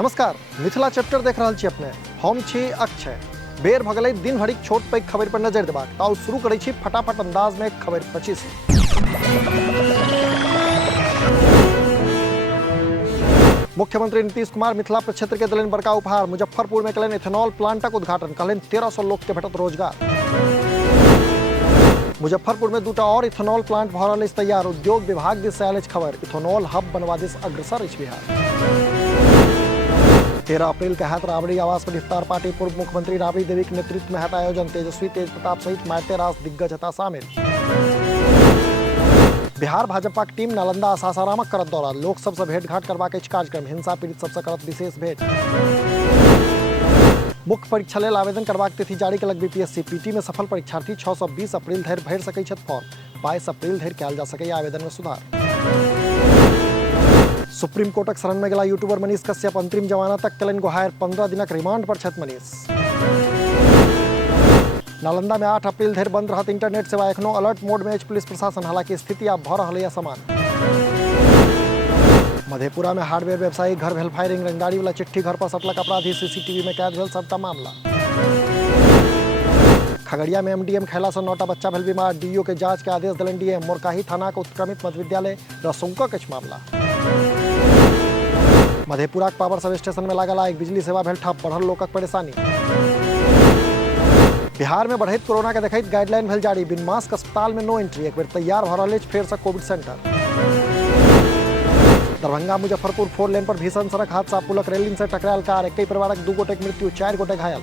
नमस्कार, मिथिला चैप्टर देख रहल छी अपने। हम छी अक्षय। बेर भ गेलै दिन भरिक छोट पैघ खबर पर नजर देबाक। ताउ शुरू करै छी फटाफट अंदाज में खबर 25। मुख्यमंत्री नीतीश कुमार मिथिला प्रक्षेत्र के देलनि बड़का उपहार। मुजफ्फरपुर में कलनि इथेनॉल प्लांटक उद्घाटन। कहलनि 1300 लोक के भेटत रोजगार। मुजफ्फरपुर में दूटा और इथेनॉल प्लांट भ रहल अछि तैयार। उद्योग विभाग दिस से आयल अछि खबर। इथेनॉल हब बनवा दिस अग्रसर अछि बिहार। 13 अप्रैल के हैत राबड़ी आवास पर इफ्तार पार्टी। पूर्व मुख्यमंत्री राबड़ी देवी के नेतृत्व में हैत आयोजन। तेजस्वी तेज प्रताप सहित मारते रास दिग्गज हता शामिल। बिहार भाजपा की टीम नालंदा आ सासारामक करत दौरा। लोक सबसे भेंटघाट करबाक अछि कार्यक्रम। हिंसा पीड़ित सबसे करत विशेष भेंट। मुख्य परीक्षा लेल आवेदन करबाक तिथि जारी केलक बीपीएससी। पीटी में सफल परीक्षार्थी 620 अप्रैल धरि भरि सकैत छथि फॉर्म। 22 अप्रैल धरि कयल जा सकैए आवेदन में सुधार। सुप्रीम कोर्टक शरण में गेला यूट्यूबर मनीष कश्यप। अंतरिम जमानत तक केलनि गुहारि। 15 दिनक रिमांड पर छथि मनीष। नालंदा में 8 अप्रैल धरि बंद रहत इंटरनेट सेवा। एखनो अलर्ट मोड में अछि पुलिस प्रशासन। हालांकि स्थिति आब भ रहल अछि सामान्य। मधेपुरा में हार्डवेयर व्यवसायी घर भेल फायरिंग। रंगदारी वाला चिट्ठी घर पर सटलक अपराधी। सीसीटीवी में कैद भेल सबटा मामला। खगड़िया में एमडीएम खैला से 9टा बच्चा भेल बीमार। डीईओ के जांच के आदेश देलनि डीएम। मोरकाही थाना के उत्क्रमित मध्य विद्यालय रसुंकक अछि मामला। मधेपुरा के पावर सब स्टेशन में लागल आगि। बिजली सेवा भेल ठप। बढ़ल लोकक परेशानी। बिहार में बढ़ैत कोरोना के देखैत गाइडलाइन भेल जारी। बिन मास्क अस्पताल में नो एंट्री। एक बेर तैयार भ रहल अछि फेर से कोविड सेंटर। दरभंगा मुजफ्फरपुर 4 लेन पर भीषण सड़क हादसा। पुलक रेलिंग से टकरायल कार। एक परिवारक 2 गोटेक मृत्यु, 4 गोटे घायल।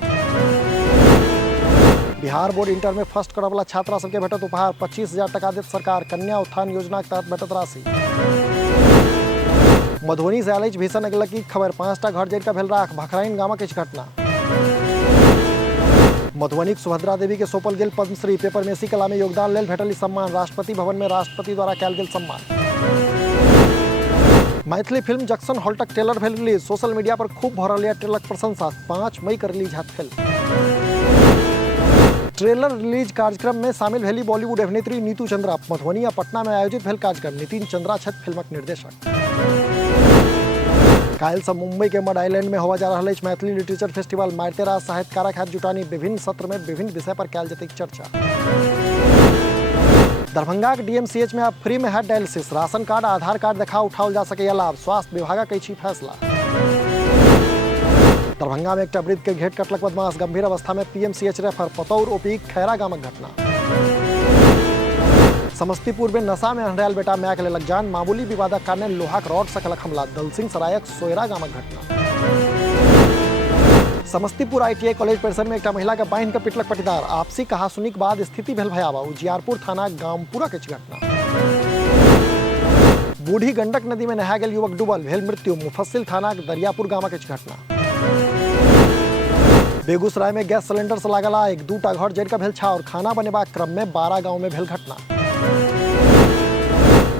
बिहार बोर्ड इंटर में फर्स्ट करऽ वाला छात्रा सबके भेटत उपहार। 25,000 टका देत सरकार। कन्या उत्थान योजना के तहत भेटत राशि। मधुबनी से आयल अछि भीषण अगिलगी की खबर। 5टा घर जरि कऽ भेल राख। भखराइन गामक अछि घटना। मधुबनी के सुभद्रा देवी के सौंपल गेल पद्मश्री। पेपर मेसी कला में योगदान लेल भेटल सम्मान। राष्ट्रपति भवन में राष्ट्रपति द्वारा कयल गेल सम्मान। मैथिली फिल्म जक्सन हॉल्टक ट्रेलर भेल रिलीज। सोशल मीडिया पर खूब भ रहल अछि ट्रेलरक प्रशंसा। 5 मई के रिलीज हैत फिल्म। ट्रेलर रिलीज कार्यक्रम में शामिल भेली बॉलीवुड अभिनेत्री नीतू चंद्रा। मधुबनी आ पटना में आयोजित भेल कार्यक्रम। नितिन चंद्रा छथि फिल्मक निर्देशक। काल्हि से मुंबई के मड आइलैंड में होवा जा रहल अछि मैथिली लिटरेचर फेस्टिवल। मारिते रास साहित्यकारक हैत जुटानी। विभिन्न सत्र में विभिन्न विषय पर कयल जेतैक चर्चा। दरभंगा के डीएमसीएच में अब फ्री में हैत डायलिसिस। राशन कार्ड आधार कार्ड देखा उठाओल जा सकैया लाभ। स्वास्थ्य विभागक अछि फैसला। दरभंगा में एकटा वृद्ध के घेट कटलक बदमाश। गंभीर अवस्था में पीएमसीएच रेफर। पतौर ओपी खैरा गामक घटना। समस्तीपुर में नशा में हंड्रायल बेटा माय के लेलक जान। मामूली विवादक कारणे लोहाक रॉड से केलक हमला। दलसिंह सरायक सोयरा गामक घटना। समस्तीपुर आईटीआई कॉलेज परिसर में एक महिला के बांध के पिटलक पटीदार। आपसी कहासुनी के बाद स्थिति भेल भयावह। उजियारपुर थाना गामपुरक अछि घटना। बूढ़ी गंडक नदी में नहा गेल युवक डूबल। भेल मृत्यु। मुफस्सिल थाना दरियापुर गामक अछि घटना। बेगूसराय में गैस सिलेंडर से लागल आगि। 2टा घर जरि कऽ भेल छाउर। खाना बनेबाक क्रम में 12 गांव में भेल घटना।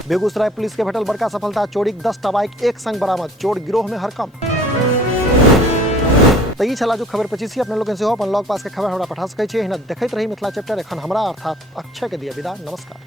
बेगूसराय पुलिस के भेटल बड़का सफलता। चोरीक 10टा बाइक एक संग बरामद। चोर गिरोह में हड़कंप। तो ई छला जो खबर 25 अपने लोगन से हो अपन लॉग पास के खबर हमरा पठा सकै छी। हिना देखैत रही मिथिला चैप्टर। एखन हमरा अर्थात अक्षय के दिया विदा। नमस्कार।